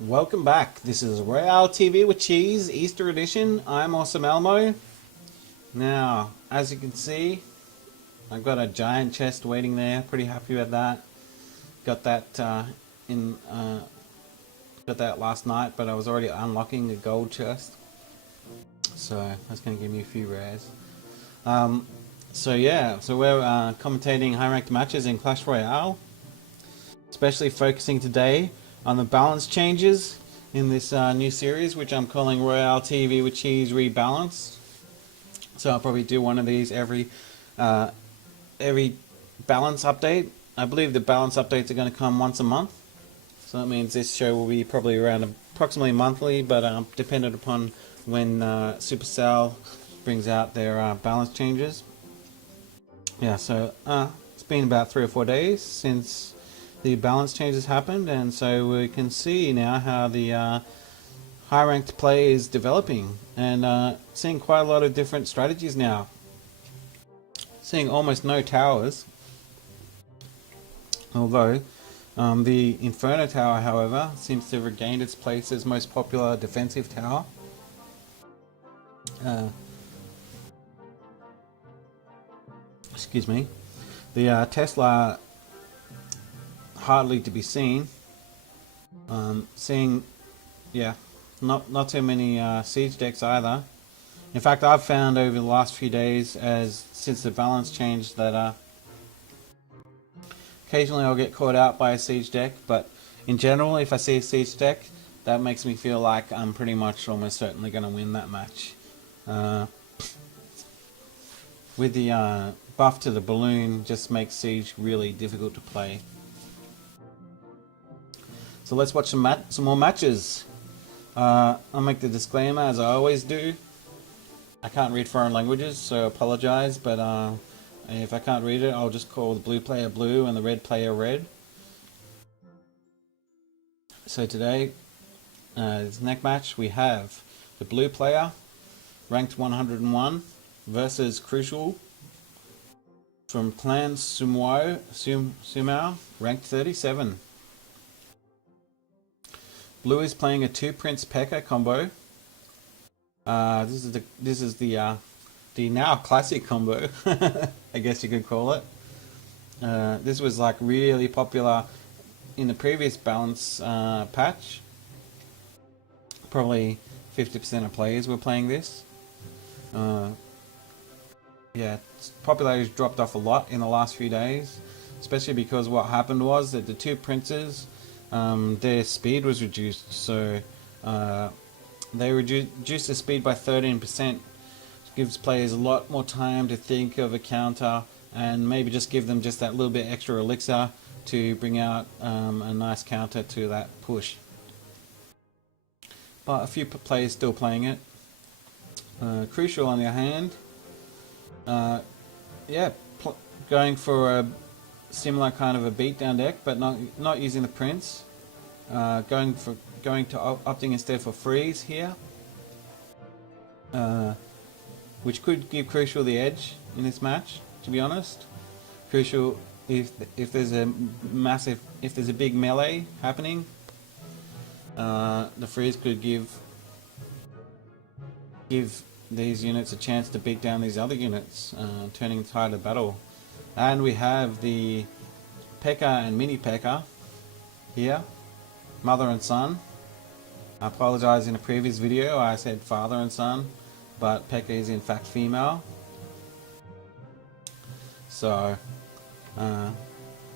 Welcome back. This is Royale TV with Cheese, Easter edition. I'm Awesome Elmo. Now, as you can see, I've got a giant chest waiting there. Pretty happy with that. Got that got that last night, but I was already unlocking a gold chest, so that's going to give me a few rares. So we're commentating high ranked matches in Clash Royale, especially focusing today on the balance changes in this new series, which I'm calling Royale TV with Cheese Rebalanced. So I'll probably do one of these every balance update. I believe the balance updates are going to come once a month, so that means this show will be probably around approximately monthly, but dependent upon when Supercell brings out their balance changes. Yeah, so it's been about 3 or 4 days since the balance changes happened, and so we can see now how the high ranked play is developing, and seeing quite a lot of different strategies now. Seeing almost no towers, although the Inferno Tower, however, seems to have regained its place as most popular defensive tower. Excuse me. The Tesla, hardly to be seen. Seeing, yeah, not too many siege decks either. In fact, I've found over the last few days, since the balance changed, that occasionally I'll get caught out by a siege deck, but in general, if I see a siege deck, that makes me feel like I'm pretty much almost certainly going to win that match. With the buff to the balloon, just makes siege really difficult to play. So let's watch some more matches. I'll make the disclaimer as I always do. I can't read foreign languages, so I apologize, but if I can't read it, I'll just call the blue player blue and the red player red. So today, this next match, we have the blue player, ranked 101, versus Crucial from Clan Sumao, ranked 37. Blue is playing a 2-Prince P.E.K.K.A combo. This is the now classic combo, I guess you could call it. This was like really popular in the previous balance patch. Probably 50% of players were playing this. Yeah, popularity dropped off a lot in the last few days, especially because what happened was that the 2 princes, their speed was reduced, so they reduced the speed by 13%. Gives players a lot more time to think of a counter, and maybe just give them just that little bit extra elixir to bring out a nice counter to that push. But a few players still playing it. Crucial, on the other hand, going for a similar kind of a beatdown deck, but not using the prince. Going to opting instead for freeze here, which could give Crucial the edge in this match. To be honest, Crucial, if there's a big melee happening, the freeze could give these units a chance to beat down these other units, turning the tide of battle. And we have the P.E.K.K.A and mini P.E.K.K.A here, mother and son. I apologize, in a previous video I said father and son, but P.E.K.K.A is in fact female. So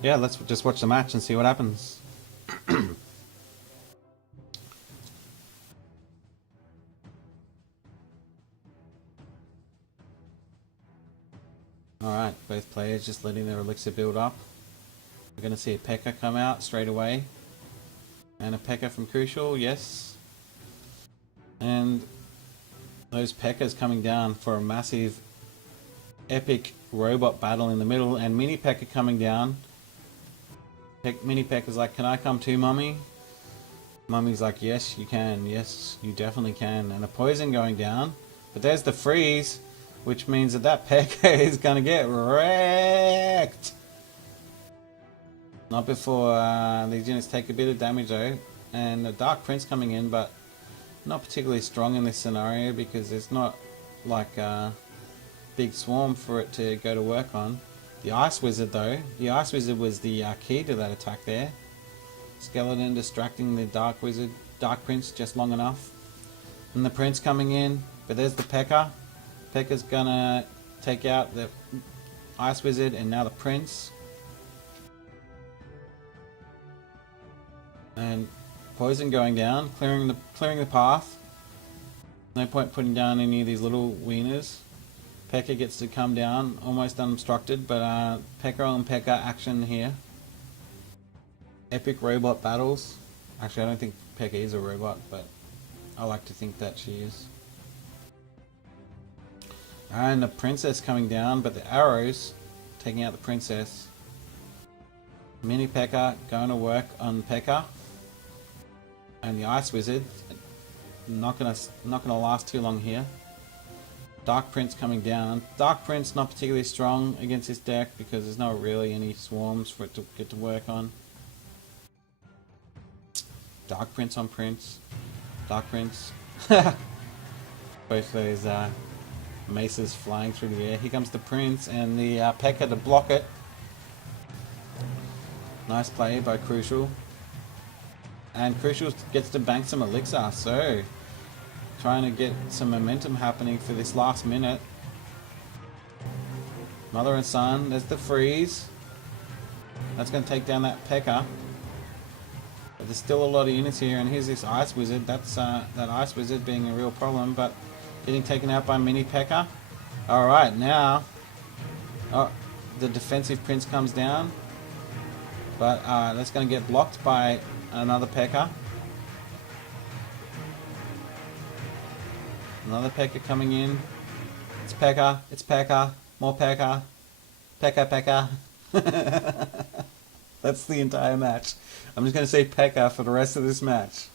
yeah, let's just watch the match and see what happens. Alright, both players just letting their elixir build up. We're going to see a P.E.K.K.A come out straight away. And a P.E.K.K.A from Crucial, yes. And those P.E.K.K.As coming down for a massive, epic robot battle in the middle. And mini P.E.K.K.A coming down. Mini P.E.K.K.A's like, can I come too, Mummy? Mummy's like, yes, you can. Yes, you definitely can. And a poison going down. But there's the freeze, which means that P.E.K.K.A is going to get wrecked. Not before these units take a bit of damage though. and a Dark Prince coming in, but not particularly strong in this scenario because there's not like a big swarm for it to go to work on. The Ice Wizard though, the Ice Wizard was the key to that attack there. Skeleton distracting the Dark Prince just long enough. And the Prince coming in, but there's the P.E.K.K.A. P.E.K.K.A.'s gonna take out the Ice Wizard and now the Prince. And poison going down, clearing the path. No point putting down any of these little wieners. P.E.K.K.A. gets to come down, almost unobstructed, but P.E.K.K.A. and P.E.K.K.A. action here. Epic robot battles. Actually, I don't think P.E.K.K.A. is a robot, but I like to think that she is. And the princess coming down, but the arrows taking out the princess. Mini P.E.K.K.A. going to work on P.E.K.K.A. And the Ice Wizard not gonna last too long here. Dark Prince coming down. Dark Prince not particularly strong against this deck because there's not really any swarms for it to get to work on. Dark Prince on Prince. Dark Prince. Both those maces flying through the air. Here comes the Prince and the P.E.K.K.A. to block it. Nice play by Crucial. And Crucial gets to bank some elixir, so trying to get some momentum happening for this last minute. Mother and son, there's the freeze. That's going to take down that P.E.K.K.A. But there's still a lot of units here, and here's this Ice Wizard. That's that Ice Wizard being a real problem, but getting taken out by Mini P.E.K.K.A. Alright, now the defensive Prince comes down, but that's going to get blocked by another P.E.K.K.A. Another P.E.K.K.A. coming in. It's P.E.K.K.A. It's P.E.K.K.A. More P.E.K.K.A. P.E.K.K.A. P.E.K.K.A. That's the entire match. I'm just going to say P.E.K.K.A. for the rest of this match.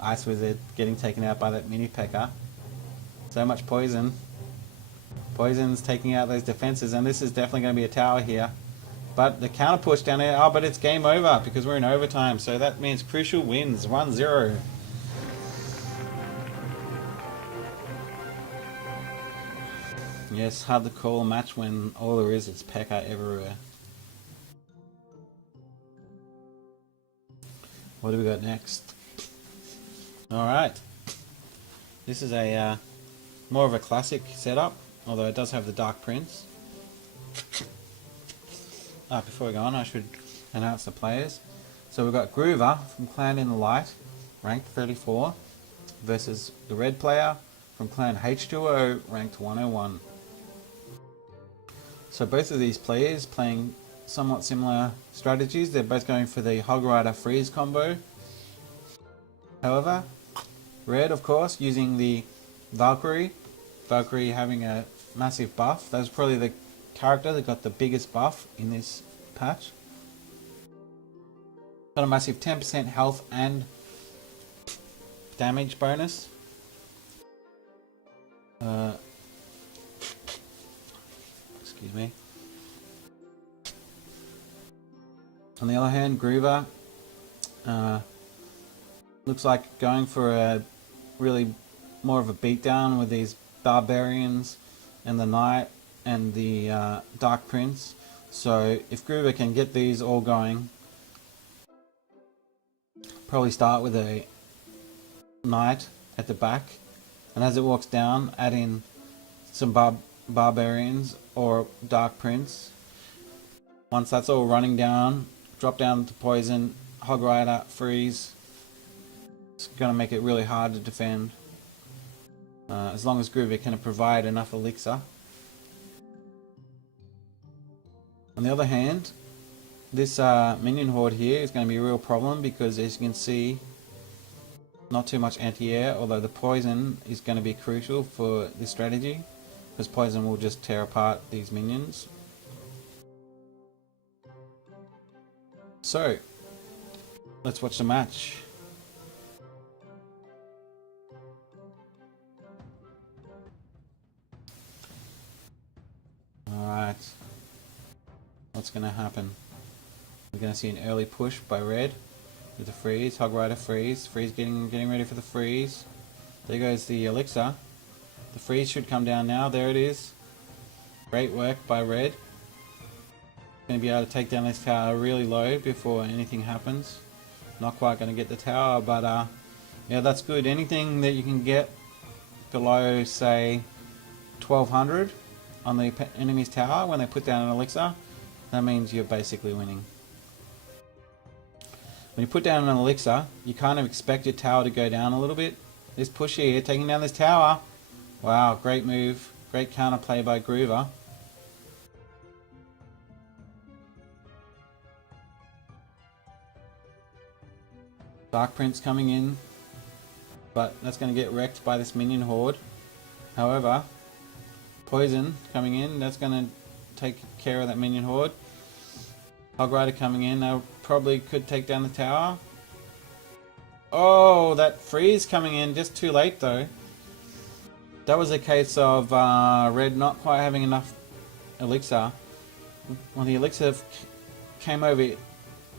Ice Wizard getting taken out by that mini P.E.K.K.A. So much poison. Poison's taking out those defenses, and this is definitely going to be a tower here. But the counter push down there, oh, but it's game over because we're in overtime. So that means Crucial wins 1-0. Yes, hard to call a match when all there is P.E.K.K.A. everywhere. What do we got next? Alright. This is a more of a classic setup, although it does have the Dark Prince. Before we go on, I should announce the players. So we've got Groover from Clan in the Light, ranked 34, versus the red player from Clan H2O, ranked 101. So both of these players playing somewhat similar strategies. They're both going for the Hog Rider freeze combo. However, red, of course, using the Valkyrie. Valkyrie having a massive buff. That's probably the character that got the biggest buff in this patch. Got a massive 10% health and damage bonus. Excuse me. On the other hand, Groover looks like going for a really more of a beatdown with these barbarians and the knight and the Dark Prince. So if Groover can get these all going, probably start with a knight at the back, and as it walks down, add in some barbarians or Dark Prince. Once that's all running down, drop down to poison, Hog Rider, freeze. It's going to make it really hard to defend. As long as Groover can provide enough elixir. On the other hand, this minion horde here is going to be a real problem because, as you can see, not too much anti-air, although the poison is going to be crucial for this strategy because poison will just tear apart these minions. So, let's watch the match. Alright, what's going to happen? We're going to see an early push by red. with the freeze. Hog Rider freeze. Freeze getting ready for the freeze. There goes the elixir. The freeze should come down now. There it is. Great work by Red. Going to be able to take down this tower really low before anything happens. Not quite going to get the tower, but yeah, that's good. Anything that you can get below, say, 1200 on the enemy's tower when they put down an elixir, that means you're basically winning. When you put down an elixir, you kind of expect your tower to go down a little bit. This push here, taking down this tower. Wow, great move. Great counter play by Groover. Dark Prince coming in, but that's going to get wrecked by this minion horde. However, Poison coming in, that's going to take care of that minion horde. Hog Rider coming in, they probably could take down the tower. Oh, that freeze coming in, just too late though. That was a case of Red not quite having enough elixir. When the elixir came over,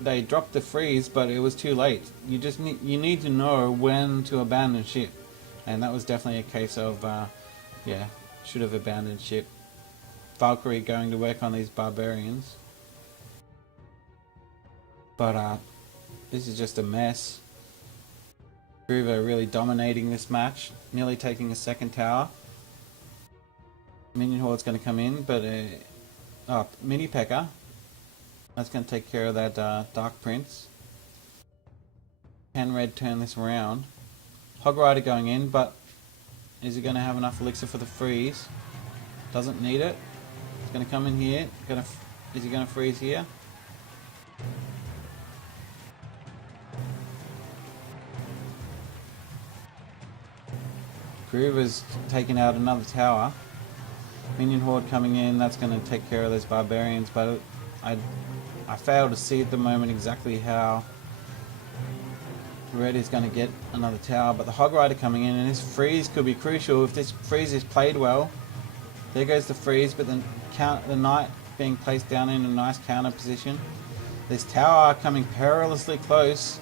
they dropped the freeze, but it was too late. You need to know when to abandon ship, and that was definitely a case of yeah, should have abandoned ship. Valkyrie going to work on these barbarians, but this is just a mess. Groover really dominating this match, nearly taking a second tower. Minion Horde's going to come in, but Mini P.E.K.K.A. That's going to take care of that Dark Prince. Can Red turn this around? Hog Rider going in, but is he going to have enough elixir for the freeze? Doesn't need it. He's going to come in here. Is he going to freeze here? Groover's taking out another tower. Minion Horde coming in. That's going to take care of those barbarians, but I fail to see at the moment exactly how Red is going to get another tower, but the Hog Rider coming in, and this freeze could be crucial if this freeze is played well. There goes the freeze, but then the Knight being placed down in a nice counter position. This tower coming perilously close.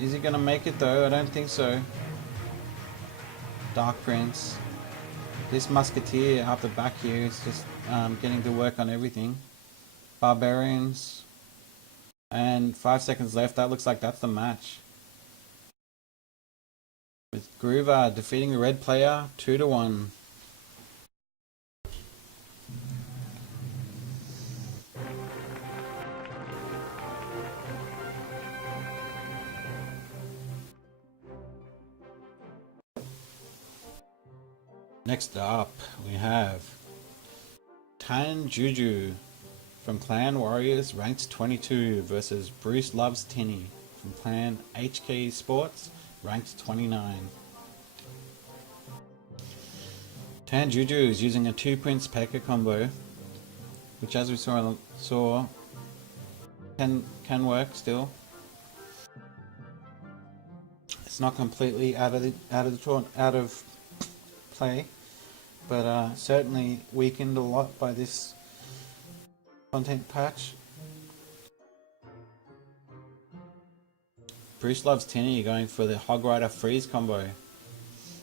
Is he going to make it though? I don't think so. Dark Prince. This Musketeer up the back here is just getting to work on everything. Barbarians. And 5 seconds left. That looks like that's the match. With Groover defeating the red player 2-1. Next up, we have Tanjuju from Clan Warriors, ranked 22, versus Bruce Loves Tinny from Clan HK Sports, ranked 29. Tanjuju is using a 2-Prince P.E.K.K.A. combo, which, as we saw can work still. It's not completely out of play, but certainly weakened a lot by this content patch. Bruce Loves Tinny going for the Hog Rider freeze combo.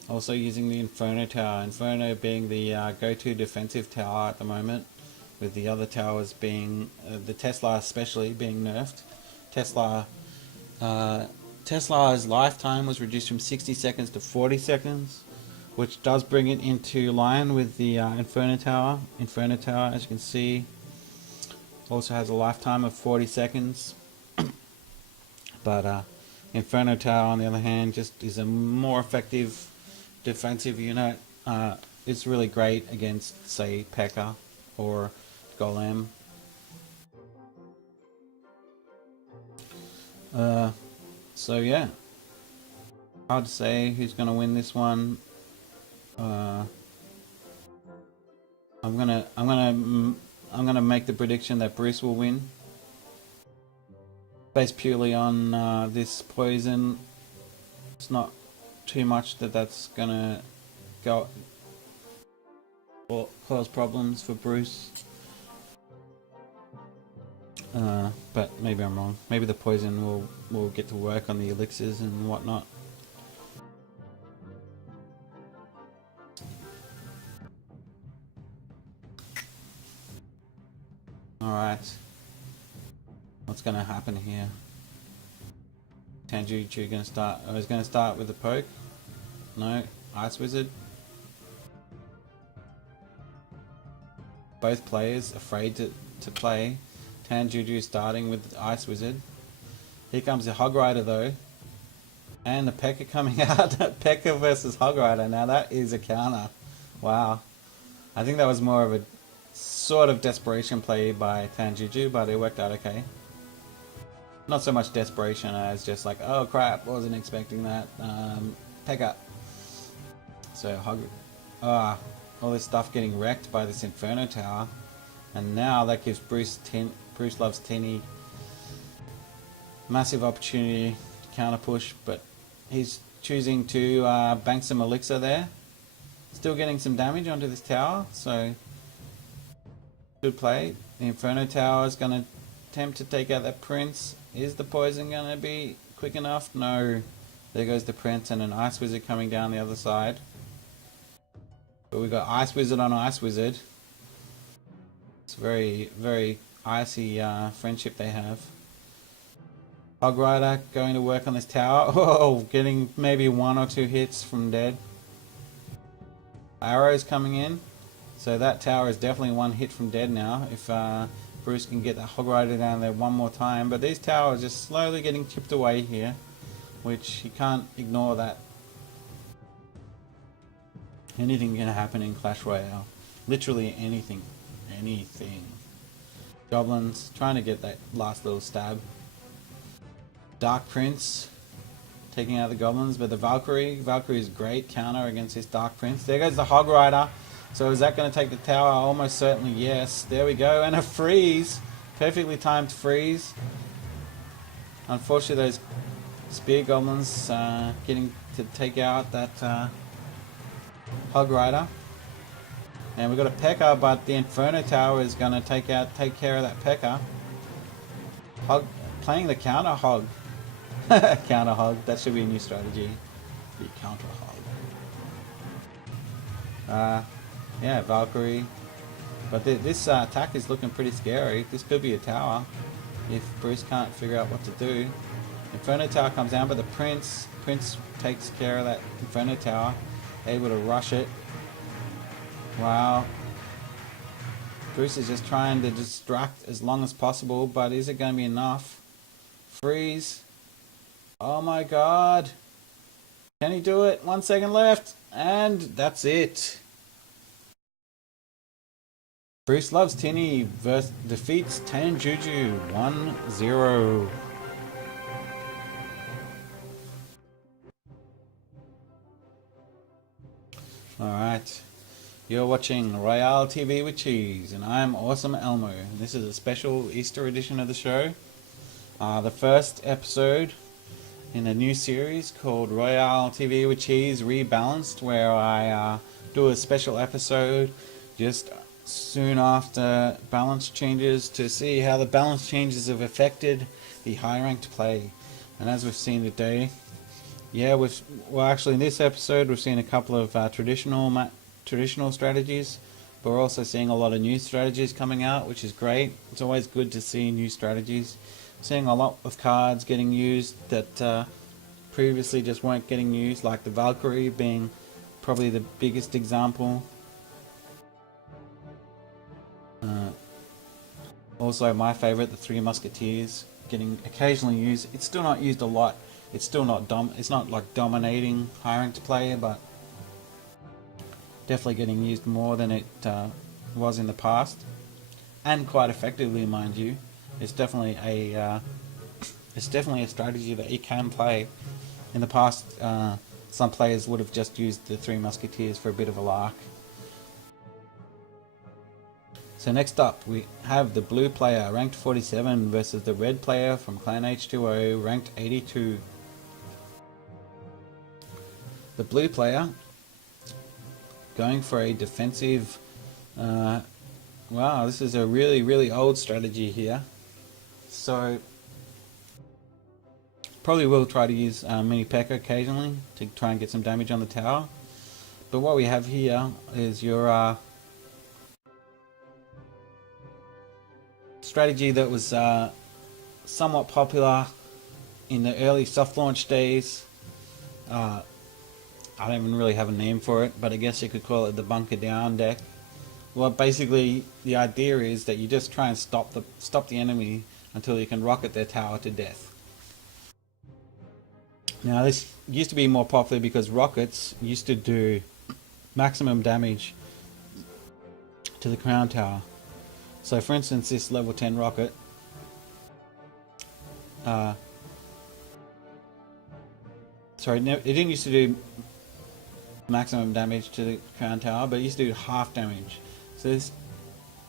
Also using the Inferno Tower. Inferno being the go-to defensive tower at the moment, with the other towers being, the Tesla especially, being nerfed. Tesla's lifetime was reduced from 60 seconds to 40 seconds, which does bring it into line with the Inferno Tower. Inferno Tower, as you can see, also has a lifetime of 40 seconds. But Inferno Tower, on the other hand, just is a more effective defensive unit. It's really great against, say, P.E.K.K.A. or Golem. So yeah, hard to say who's going to win this one. I'm gonna make the prediction that Bruce will win, based purely on this poison. It's not too much that's gonna go or cause problems for Bruce. But maybe I'm wrong. Maybe the poison will get to work on the elixirs and whatnot. Alright. What's gonna happen here? Tanjuju gonna start. I was gonna start with the poke. No, Ice Wizard. Both players afraid to play. Tanjuju starting with the Ice Wizard. Here comes the Hog Rider though. And the P.E.K.K.A coming out. P.E.K.K.A versus Hog Rider. Now that is a counter. Wow. I think that was more of a sort of desperation play by Tanjuju, but it worked out okay. Not so much desperation as just like, oh crap, wasn't expecting that. P.E.K.K.A. So all this stuff getting wrecked by this Inferno Tower, and now that gives Bruce loves Tinny massive opportunity to counter push, but he's choosing to bank some elixir there. Still getting some damage onto this tower, so good play. The Inferno Tower is going to attempt to take out that Prince. Is the poison going to be quick enough? No. There goes the Prince and an Ice Wizard coming down the other side. But we've got Ice Wizard on Ice Wizard. It's very, very icy friendship they have. Hog Rider going to work on this tower. Oh, getting maybe 1 or 2 hits from dead. Arrows coming in. So that tower is definitely 1 hit from dead now. If Bruce can get that Hog Rider down there one more time. But these towers just slowly getting chipped away here, which he can't ignore that. Anything can happen in Clash Royale. Literally anything. Anything. Goblins trying to get that last little stab. Dark Prince taking out the goblins, but the Valkyrie is great counter against this Dark Prince. There goes the Hog Rider. So is that going to take the tower? Almost certainly yes. There we go, and a freeze. Perfectly timed freeze. Unfortunately those spear goblins getting to take out that Hog Rider. And we've got a P.E.K.K.A, but the Inferno Tower is going to take care of that P.E.K.K.A. Hog playing the counter Hog. Counter Hog. That should be a new strategy. The counter Hog. Yeah, Valkyrie. But this attack is looking pretty scary. This could be a tower if Bruce can't figure out what to do. Inferno Tower comes down, but the Prince takes care of that Inferno Tower. Able to rush it. Wow. Bruce is just trying to distract as long as possible, but is it going to be enough? Freeze. Oh my god. Can he do it? 1 second left. And that's it. Bruce loves Tinny defeats Tanjuju 1-0. Alright. You're watching Royale TV with Cheese, and I'm Awesome Elmo. This is a special Easter edition of the show. The first episode in a new series called Royale TV with Cheese Rebalanced, where I do a special episode just soon after balance changes to see how the balance changes have affected the high ranked play. And as we've seen today, yeah, actually in this episode we've seen a couple of traditional strategies, but we're also seeing a lot of new strategies coming out, which is great. It's always good to see new strategies. Seeing a lot of cards getting used that previously just weren't getting used, like the Valkyrie being probably the biggest example. Also my favorite, the Three Musketeers, getting occasionally used. It's still not used a lot. It's still not it's not like dominating high ranked play, but definitely getting used more than it was in the past, and quite effectively, mind you. It's definitely a strategy that you can play. In the past, some players would have just used the Three Musketeers for a bit of a lark. So next up, we have the blue player, ranked 47, versus the red player from Clan H2O, ranked 82. The blue player going for a defensive. Wow, this is a really old strategy here. So probably will try to use mini P.E.K.K.A occasionally to try and get some damage on the tower. But what we have here is your strategy that was somewhat popular in the early soft launch days. I don't even really have a name for it, but I guess you could call it the bunker down deck. Well, basically the idea is that you just try and stop the enemy until you can rocket their tower to death. Now this used to be more popular because rockets used to do maximum damage to the crown tower. So for instance, this level 10 rocket sorry, it didn't used to do maximum damage to the crown tower, but it used to do half damage. So this,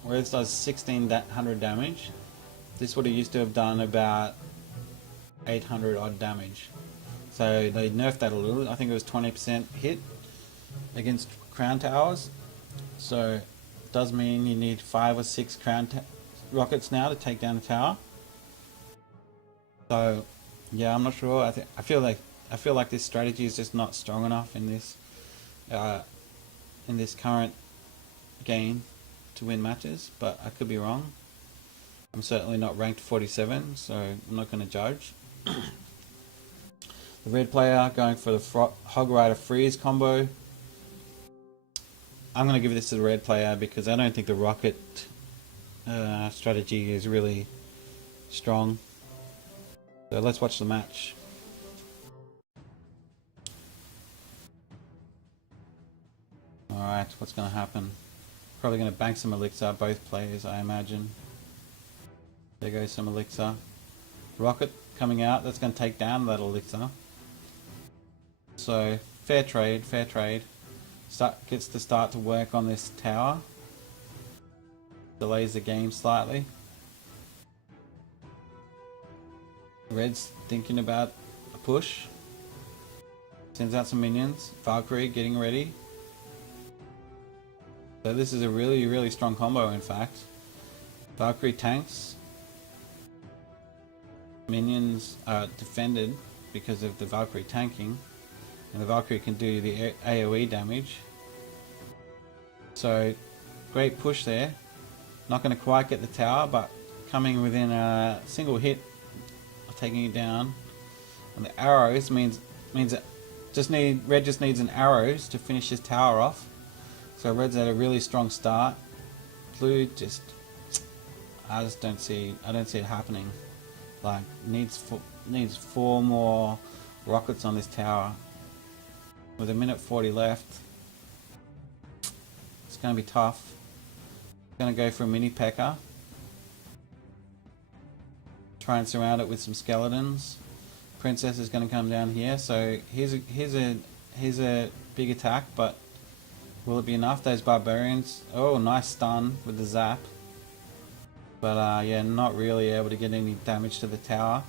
where this does 1600 damage, this would have used to have done about 800 odd damage. So they nerfed that a little. I think it was 20% hit against crown towers. So it does mean you need 5 or 6 rockets now to take down the tower. So yeah, I'm not sure. I feel like this strategy is just not strong enough in this current game to win matches, but I could be wrong. I'm certainly not ranked 47, so I'm not going to judge. The red player going for the Hog Rider freeze combo. I'm going to give this to the red player because I don't think the rocket strategy is really strong. So let's watch the match. Alright, what's going to happen? Probably going to bank some elixir, both players, I imagine. There goes some elixir. Rocket coming out, that's going to take down that elixir. So, fair trade, fair trade. Gets to start to work on this tower. Delays the game slightly. Red's thinking about a push. Sends out some minions. Valkyrie getting ready. So this is a really, really strong combo, in fact. Valkyrie tanks. Minions are defended because of the Valkyrie tanking. And the Valkyrie can do the AoE damage. So, great push there. Not going to quite get the tower, but coming within a single hit of taking it down. And the arrows means that Red just needs an arrows to finish his tower off. So Red's at a really strong start. Blue just, I don't see it happening. Like needs 4 more rockets on this tower. With a minute 40 left, it's going to be tough. Going to go for a mini P.E.K.K.A. Try and surround it with some skeletons. Princess is going to come down here. So here's a big attack, but will it be enough? Those barbarians. Oh, nice stun with the zap. But yeah, not really able to get any damage to the tower.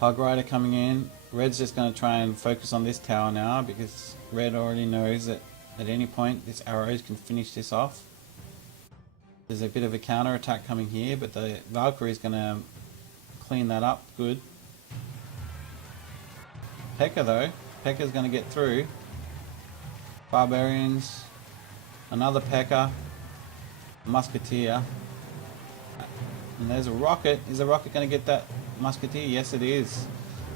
Hog Rider coming in. Red's just going to try and focus on this tower now because Red already knows that at any point this arrows can finish this off. There's a bit of a counter attack coming here, but the Valkyrie is going to clean that up good. P.E.K.K.A though. P.E.K.K.A is going to get through. Barbarians. Another P.E.K.K.A. Musketeer. And there's a rocket. Is the rocket going to get that Musketeer? Yes, it is.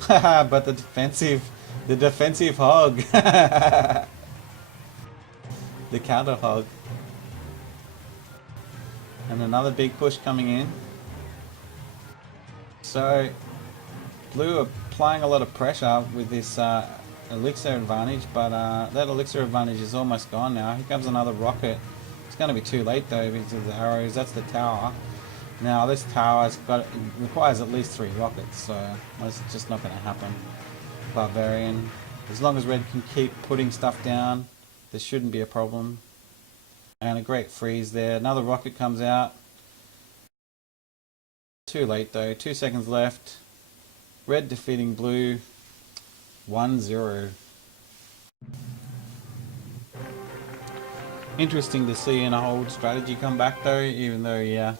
But the defensive hog. The counter hog. And another big push coming in. So Blue are applying a lot of pressure with this elixir advantage, but that elixir advantage is almost gone now. Here comes another rocket. It's going to be too late though because of the arrows. That's the tower. Now this tower requires at least 3 rockets, so that's just not going to happen. Barbarian. As long as Red can keep putting stuff down, there shouldn't be a problem. And a great freeze there. Another rocket comes out. Too late though. 2 seconds left. Red defeating Blue 1-0. Interesting to see an old strategy come back though, even though, yeah,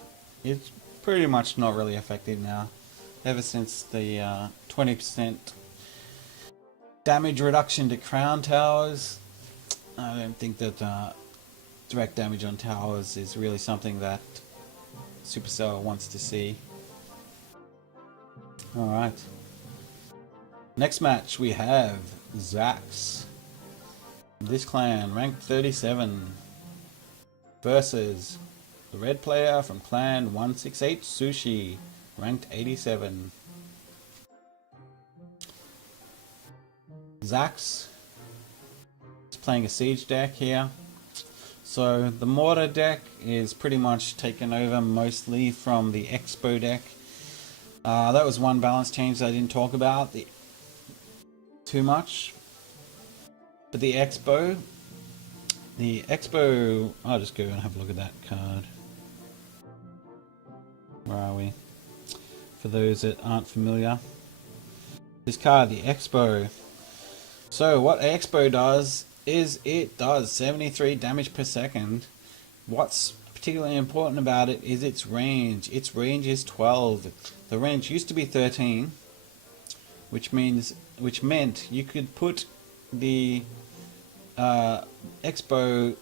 it's pretty much not really effective now. Ever since the 20% damage reduction to crown towers, I don't think that direct damage on towers is really something that Supercell wants to see. Alright. Next match we have Zax. This clan, ranked 37, versus the red player from clan 168 Sushi, ranked 87. Zax is playing a siege deck here. So the mortar deck is pretty much taken over mostly from the Expo deck. That was one balance change that I didn't talk about too much. But the Expo, I'll just go and have a look at that card. Where are we? For those that aren't familiar, this card, the Expo. So what Expo does is it does 73 damage per second. What's particularly important about it is its range. Its range is 12. The range used to be 13, which meant you could put the Expo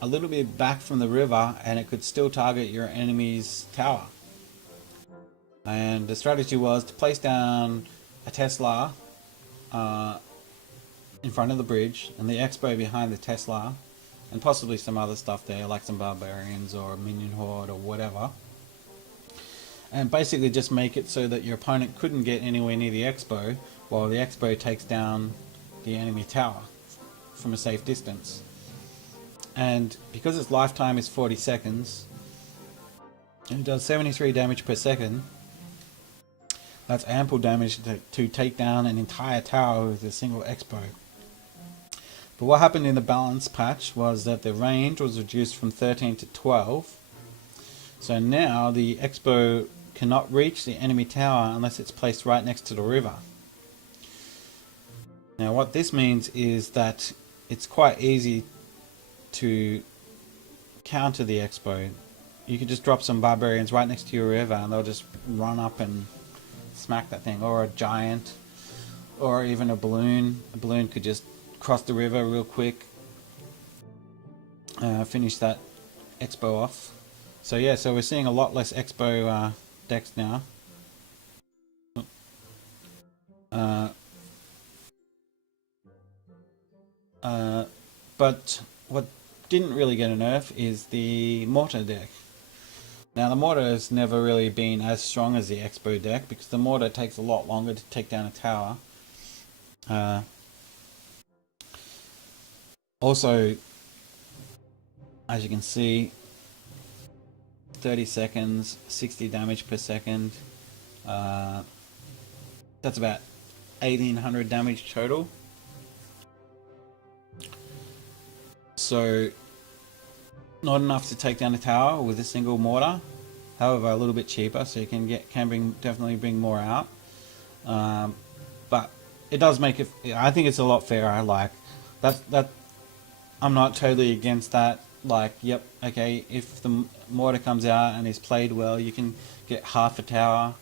a little bit back from the river and it could still target your enemy's tower. And the strategy was to place down a Tesla in front of the bridge and the Expo behind the Tesla, and possibly some other stuff there like some barbarians or a minion horde or whatever, and basically just make it so that your opponent couldn't get anywhere near the Expo while the Expo takes down the enemy tower from a safe distance. And because its lifetime is 40 seconds and it does 73 damage per second, that's ample damage to take down an entire tower with a single Expo. But what happened in the balance patch was that the range was reduced from 13 to 12. So now the Expo cannot reach the enemy tower unless it's placed right next to the river. Now what this means is that it's quite easy to counter the Expo. You can just drop some barbarians right next to your river and they'll just run up and smack that thing, or a giant, or even a balloon. A balloon could just cross the river real quick, finish that Expo off. So yeah, so we're seeing a lot less Expo decks now. But what didn't really get a nerf is the mortar deck. Now the mortar has never really been as strong as the Expo deck because the mortar takes a lot longer to take down a tower. Also, as you can see, 30 seconds, 60 damage per second. That's about 1800 damage total. So, not enough to take down a tower with a single mortar. However, a little bit cheaper, so you can definitely bring more out. But it does make it. I think it's a lot fairer. Like that. I'm not totally against that. Like, yep, okay, if the mortar comes out and is played well, you can get half a tower.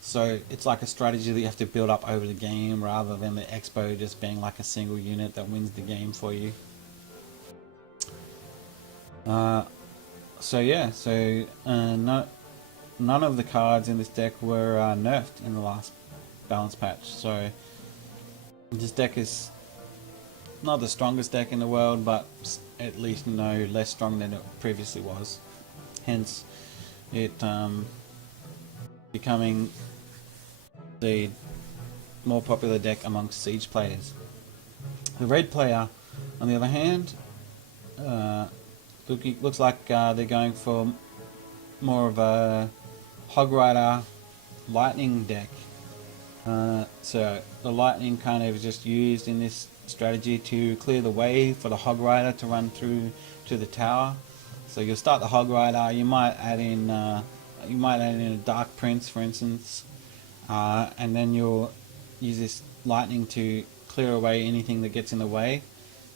So it's like a strategy that you have to build up over the game rather than the Expo just being like a single unit that wins the game for you. So yeah, so none of the cards in this deck were nerfed in the last balance patch. So this deck is not the strongest deck in the world, but at least no less strong than it previously was. Hence, it becoming the more popular deck amongst Siege players. The red player, on the other hand, looks like they're going for more of a Hog Rider lightning deck. So the lightning kind of is just used in this strategy to clear the way for the Hog Rider to run through to the tower. So you'll start the Hog Rider. You might add in a Dark Prince, for instance, and then you'll use this lightning to clear away anything that gets in the way.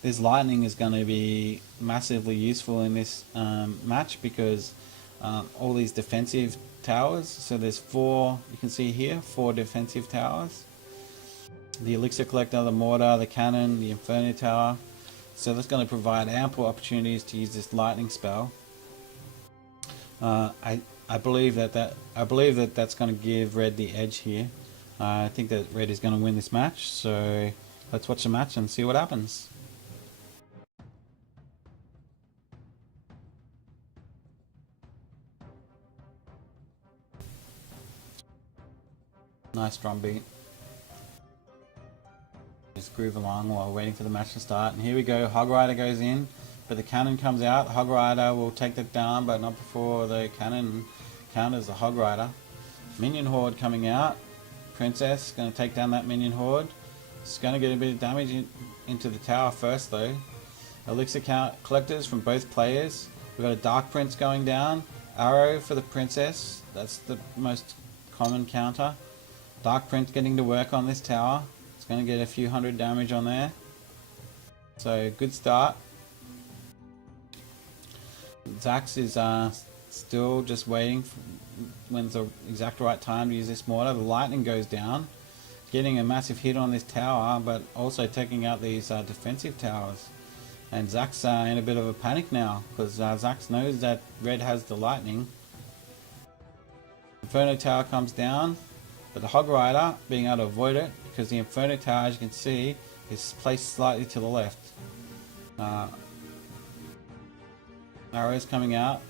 This lightning is going to be massively useful in this match because all these defensive towers. So there's 4, you can see here, 4 defensive towers. The Elixir Collector, the Mortar, the Cannon, the Inferno Tower. So that's going to provide ample opportunities to use this lightning spell. I believe that's going to give Red the edge here. I think that Red is going to win this match. So let's watch the match and see what happens. Nice drum beat. Just groove along while waiting for the match to start. And here we go. Hog Rider goes in, but the cannon comes out. Hog Rider will take that down, but not before the cannon counters the Hog Rider. Minion Horde coming out. Princess going to take down that Minion Horde. It's going to get a bit of damage into the tower first though. Elixir collectors from both players. We've got a Dark Prince going down. Arrow for the Princess. That's the most common counter. Dark Prince getting to work on this tower. It's going to get a few hundred damage on there. So good start. Zax is still just waiting for when's the exact right time to use this mortar. The lightning goes down, getting a massive hit on this tower, but also taking out these defensive towers. And Zax's in a bit of a panic now because Zax knows that Red has the lightning. Inferno Tower comes down, but the Hog Rider being able to avoid it because the Inferno Tower, as you can see, is placed slightly to the left. Arrows coming out.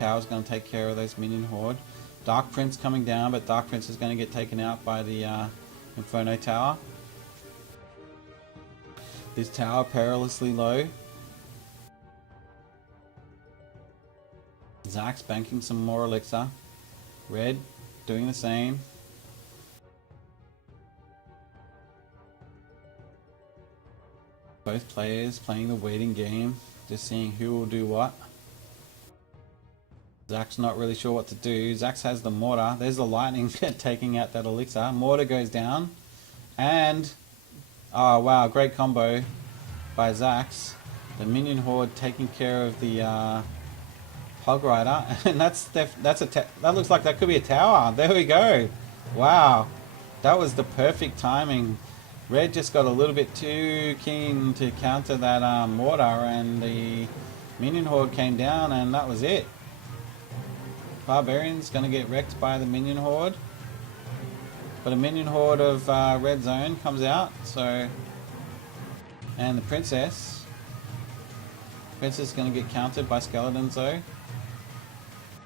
Tower's going to take care of those Minion Horde. Dark Prince coming down, but Dark Prince is going to get taken out by the Inferno Tower. This tower perilously low. Zax banking some more elixir. Red doing the same. Both players playing the waiting game, just seeing who will do what. Zax's not really sure what to do. Zax has the mortar. There's the lightning taking out that elixir. Mortar goes down. And, oh wow, great combo by Zax. The Minion Horde taking care of the Hog Rider. And that looks like that could be a tower. There we go. Wow. That was the perfect timing. Red just got a little bit too keen to counter that mortar, and the Minion Horde came down, and that was it. Barbarian's going to get wrecked by the Minion Horde. But a Minion Horde of Red Zone comes out, so... And the Princess. Princess is going to get countered by Skeletons though.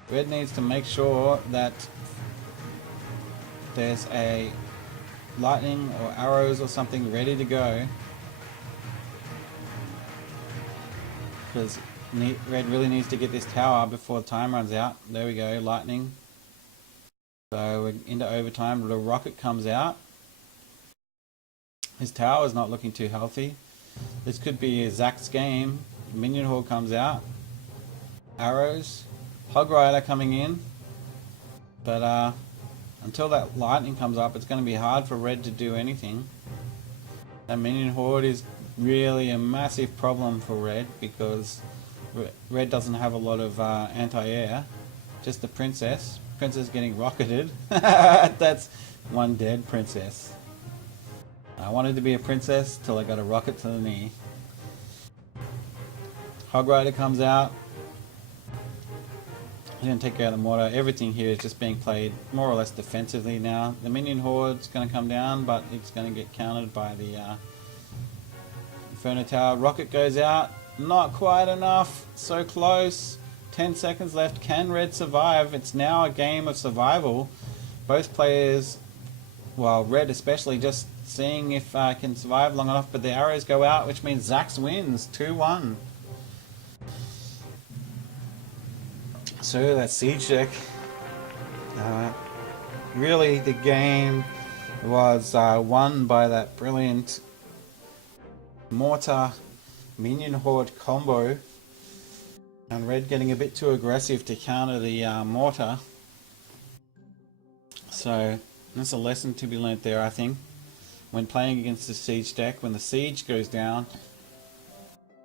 Red needs to make sure that there's a lightning or arrows or something ready to go. Because Red really needs to get this tower before time runs out. There we go, lightning. So we're into overtime. The rocket comes out. His tower is not looking too healthy. This could be a Zax's game. Minion Horde comes out. Arrows. Hog Rider coming in. But until that lightning comes up, it's going to be hard for Red to do anything. That Minion Horde is really a massive problem for Red because Red doesn't have a lot of anti-air. Just the Princess. Princess getting rocketed. That's one dead Princess. I wanted to be a princess till I got a rocket to the knee. Hog Rider comes out. He's going to take care of the mortar. Everything here is just being played more or less defensively now. The Minion Horde's going to come down, but it's going to get countered by the Inferno Tower. Rocket goes out. Not quite enough. So close. 10 seconds left. Can Red survive? It's now a game of survival. Both players, well, Red especially, just seeing if can survive long enough, but the arrows go out, which means Zax wins 2-1. So that siege deck, really the game was won by that brilliant Mortar Minion Horde combo, and Red getting a bit too aggressive to counter the Mortar. So that's a lesson to be learnt there, I think. When playing against the siege deck, when the siege goes down,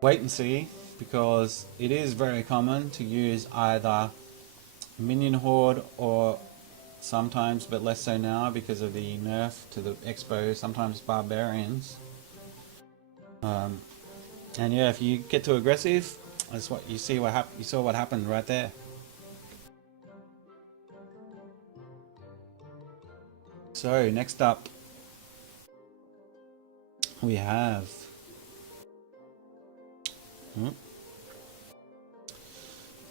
wait and see. because it is very common to use either minion horde or sometimes, but less so now because of the nerf to the expo, sometimes barbarians. And yeah, if you get too aggressive, that's what you see. You saw what happened right there. So next up, we have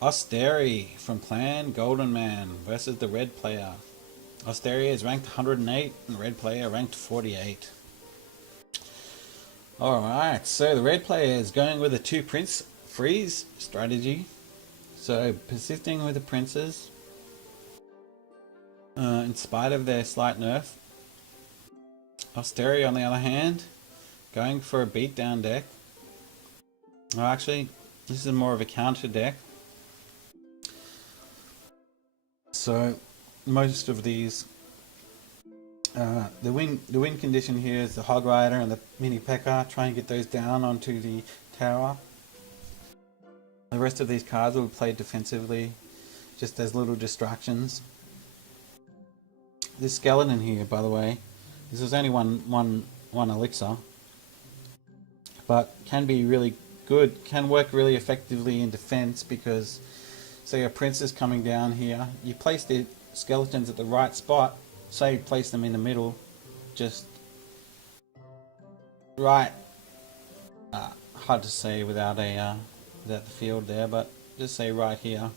Osteri from Clan Golden Man versus the red player. Osteri is ranked 108 and red player ranked 48. Alright, so the red player is going with a 2 prince freeze strategy. So persisting with the princes in spite of their slight nerf. Osteri on the other hand, going for a beatdown deck. Well, actually, this is more of a counter deck. So most of these, the win condition here is the Hog Rider and the Mini P.E.K.K.A. Try and get those down onto the tower. The rest of these cards will be played defensively, just as little distractions. This skeleton here, by the way, this is only one elixir, but can be really good, can work really effectively in defense because, say a prince is coming down here, you place the skeletons at the right spot, say you place them in the middle, just right, hard to say without the field there, but just say right here.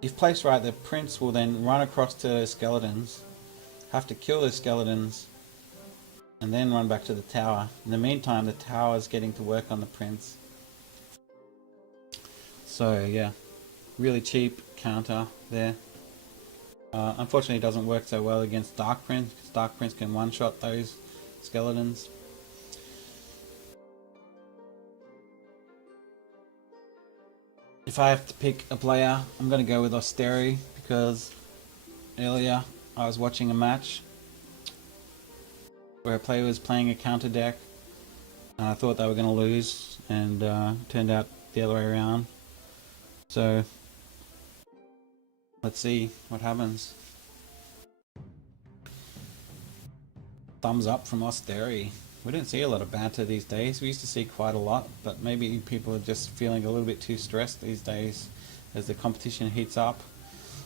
If placed right, the prince will then run across to the skeletons, have to kill the skeletons, and then run back to the tower. In the meantime, the tower is getting to work on the prince. So yeah, really cheap counter there. Unfortunately, it doesn't work so well against Dark Prince, because Dark Prince can one-shot those skeletons. If I have to pick a player, I'm going to go with Osteri, because earlier I was watching a match where a player was playing a counter deck and I thought they were going to lose, and turned out the other way around. So let's see what happens. Thumbs up from Osteri. We don't see a lot of banter these days. We used to see quite a lot, but maybe people are just feeling a little bit too stressed these days as the competition heats up.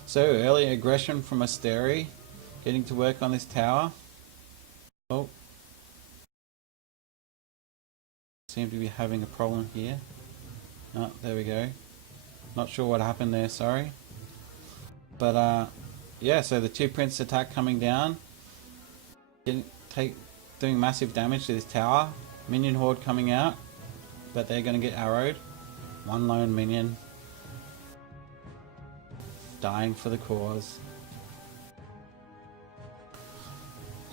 So early aggression from Osteri, getting to work on this tower. Oh, seem to be having a problem here. Oh, there we go. Not sure what happened there, sorry. But yeah, so the 2 prince attack coming down, doing massive damage to this tower. Minion horde coming out, but they're going to get arrowed. One lone minion dying for the cause.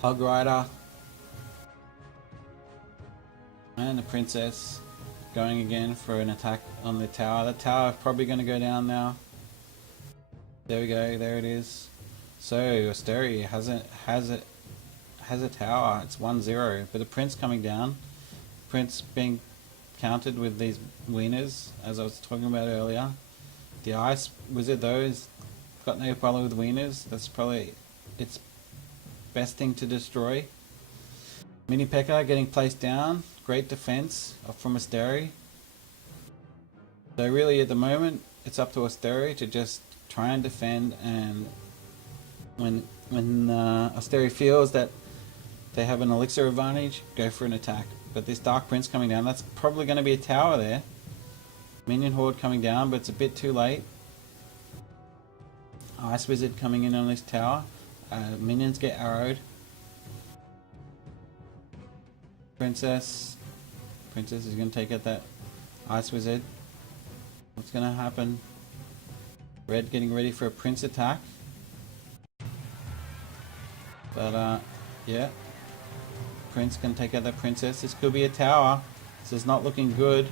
Hog Rider and the princess going again for an attack on the tower. The tower is probably going to go down now. There we go, there it is. So Osteri has a tower. It's 1-0, but the prince coming down. Prince being countered with these wieners, as I was talking about earlier. The ice wizard though is got no problem with wieners. That's probably its best thing to destroy. Mini P.E.K.K.A. getting placed down. Great defense from Osteri. So really at the moment it's up to Osteri to just try and defend, and when Osteri feels that they have an elixir advantage, go for an attack. But this Dark Prince coming down, that's probably going to be a tower there. Minion Horde coming down, but it's a bit too late. Ice Wizard coming in on this tower. Minions get arrowed. Princess is going to take out that Ice Wizard. What's going to happen? Red getting ready for a Prince attack. But yeah. Prince can take out that princess. This could be a tower. This is not looking good.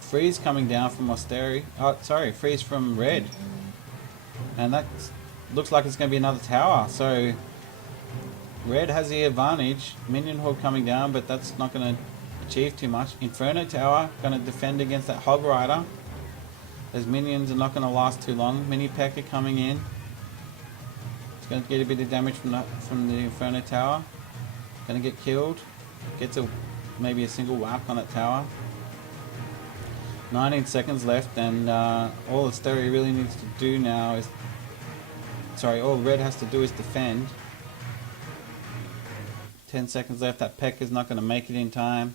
Freeze coming down from Osteri. Oh, sorry, freeze from red. And that looks like it's going to be another tower. So red has the advantage. Minion horde coming down, but that's not going to achieve too much. Inferno Tower going to defend against that Hog Rider. Those minions are not going to last too long. Mini P.E.K.K.A coming in. It's going to get a bit of damage from the Inferno Tower. Going to get killed. Gets maybe a single whack on that tower. 19 seconds left, and all Osteri really needs to do now is... Sorry, all red has to do is defend. 10 seconds left. That P.E.K.K.A is not going to make it in time.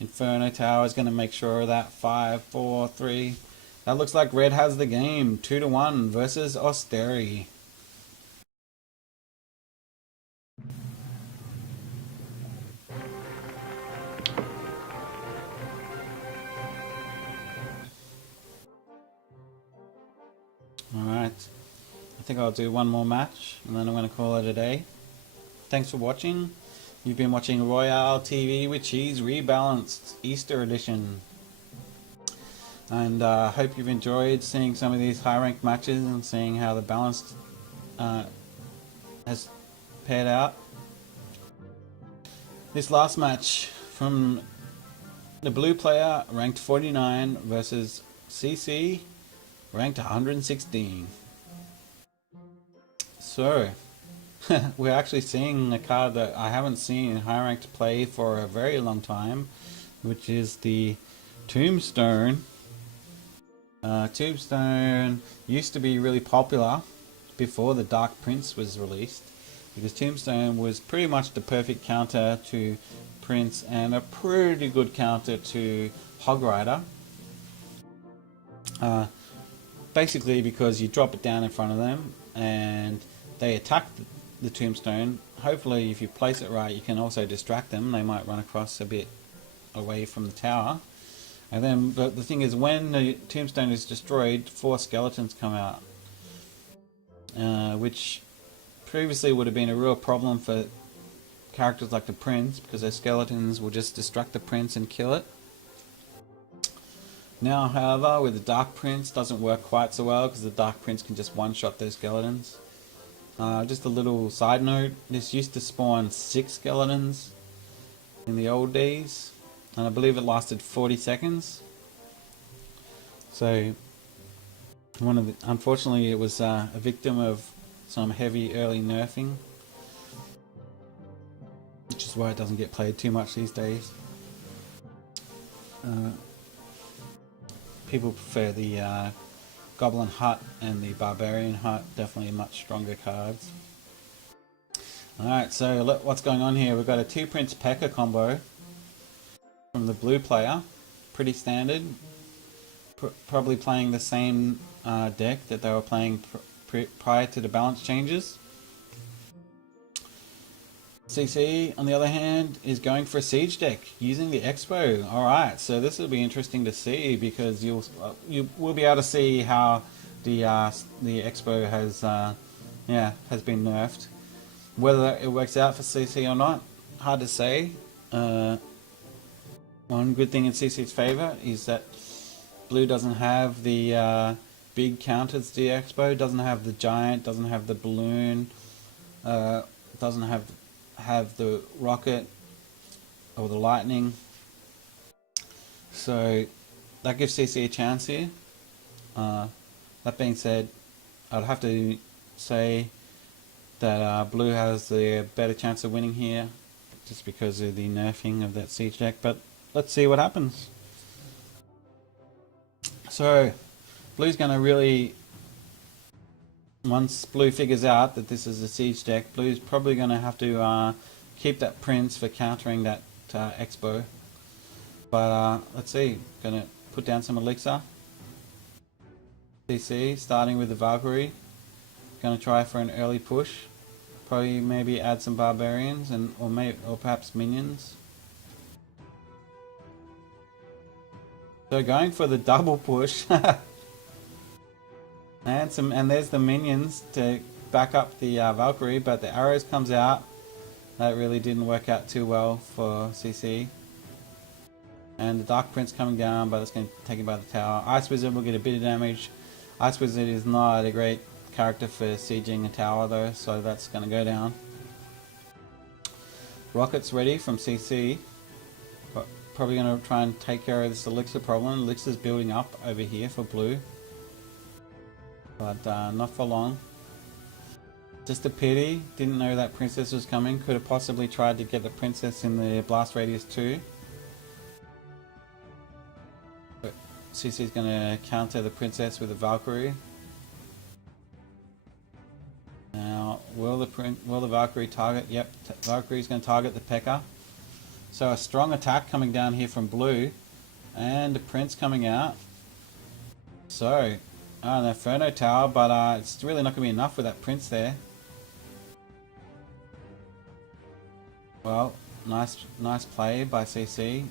Inferno Tower is going to make sure of that. 5, 4, 3. That looks like red has the game. 2-1 versus Osteri. Alright. I think I'll do one more match and then I'm going to call it a day. Thanks for watching. You've been watching Royale TV with Cheese Rebalanced Easter Edition. And I hope you've enjoyed seeing some of these high ranked matches and seeing how the balance has paired out. This last match from the blue player ranked 49 versus CC ranked 116. So we're actually seeing a card that I haven't seen in high ranked play for a very long time, which is the Tombstone. Tombstone used to be really popular before the Dark Prince was released, because Tombstone was pretty much the perfect counter to Prince and a pretty good counter to Hog Rider. Basically because you drop it down in front of them and they attack the Tombstone. Hopefully if you place it right you can also distract them. They might run across a bit away from the tower. And then, but the thing is, when the Tombstone is destroyed, 4 skeletons come out. Which previously would have been a real problem for characters like the Prince, because their skeletons will just distract the Prince and kill it. Now, however, with the Dark Prince, doesn't work quite so well, because the Dark Prince can just one-shot those skeletons. Just a little side note, this used to spawn 6 skeletons in the old days, and I believe it lasted 40 seconds. So, unfortunately it was a victim of some heavy early nerfing, which is why it doesn't get played too much these days. People prefer the Goblin Hut and the Barbarian Hut, definitely much stronger cards. Alright, so look what's going on here. We've got a 2 Prince P.E.K.K.A combo from the blue player, pretty standard. Probably playing the same deck that they were playing prior to the balance changes. CC, on the other hand, is going for a siege deck using the Expo. Alright, so this will be interesting to see, because you will be able to see how the Expo has been nerfed. Whether it works out for CC or not, hard to say. One good thing in CC's favour is that blue doesn't have the big counters to the Expo, doesn't have the giant, doesn't have the balloon, doesn't have the rocket or the lightning. So that gives CC a chance here. That being said, I'd have to say that blue has the better chance of winning here, just because of the nerfing of that siege deck, but let's see what happens. So blue's going to really, once blue figures out that this is a siege deck, blue's probably going to have to keep that Prince for countering that Expo. But let's see, going to put down some elixir. CC starting with the Valkyrie, going to try for an early push. Probably maybe add some barbarians or perhaps minions. So going for the double push. And there's the minions to back up the Valkyrie, but the arrows comes out. That really didn't work out too well for CC. And the Dark Prince coming down, but it's going to take him by the tower. Ice Wizard will get a bit of damage. Ice Wizard is not a great character for sieging a tower though, so that's going to go down. Rockets ready from CC. probably going to try and take care of this elixir problem. Elixir's building up over here for blue. But not for long. Just a pity. Didn't know that princess was coming. Could have possibly tried to get the princess in the blast radius too. But CC's going to counter the princess with a Valkyrie. Now, will the Valkyrie target? Yep, Valkyrie's going to target the P.E.K.K.A. So a strong attack coming down here from blue. And the prince coming out. So, an Inferno Tower, but it's really not going to be enough with that prince there. Well, nice play by CC.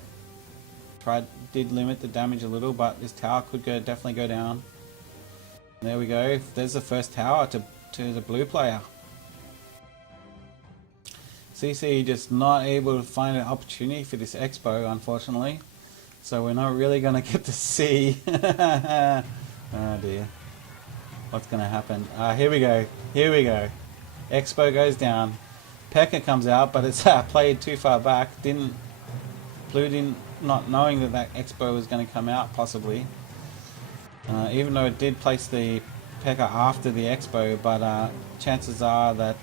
Did limit the damage a little, but this tower could definitely go down. There we go. There's the first tower to the blue player. CC just not able to find an opportunity for this expo, unfortunately. So we're not really going to get to see. Oh dear. What's going to happen? Here we go. Here we go. Expo goes down. P.E.K.K.A comes out, but it's played too far back. Blue didn't, not knowing that expo was going to come out, possibly. Even though it did place the P.E.K.K.A after the expo, but chances are that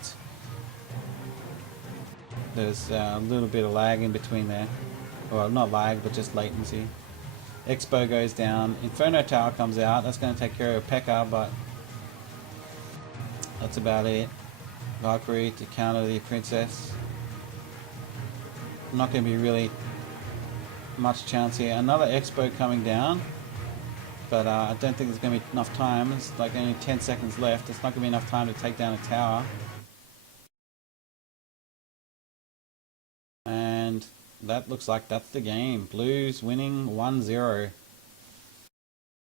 there's a little bit of lag in between there. Well, not lag, but just latency. Expo goes down. Inferno Tower comes out. That's going to take care of P.E.K.K.A, but that's about it. Valkyrie to counter the princess. Not going to be really much chance here. Another expo coming down, but I don't think there's going to be enough time. It's like only 10 seconds left. It's not going to be enough time to take down a tower. And that looks like that's the game. Blues winning 1-0.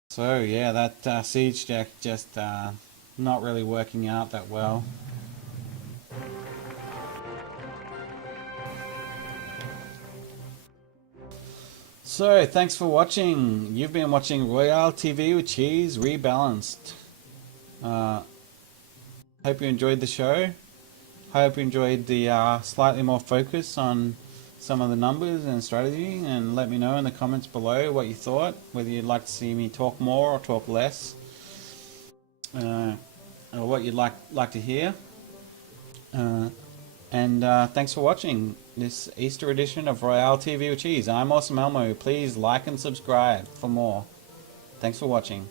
So yeah, that siege deck just not really working out that well. So thanks for watching. You've been watching Royale TV with Cheese Rebalanced. Hope you enjoyed the show. Hope you enjoyed the slightly more focus on some of the numbers and strategy, and let me know in the comments below what you thought, whether you'd like to see me talk more or talk less, or what you'd like to hear. And thanks for watching this Easter edition of Royale TV with Cheese. I'm Awesome Elmo. Please like and subscribe for more. Thanks for watching.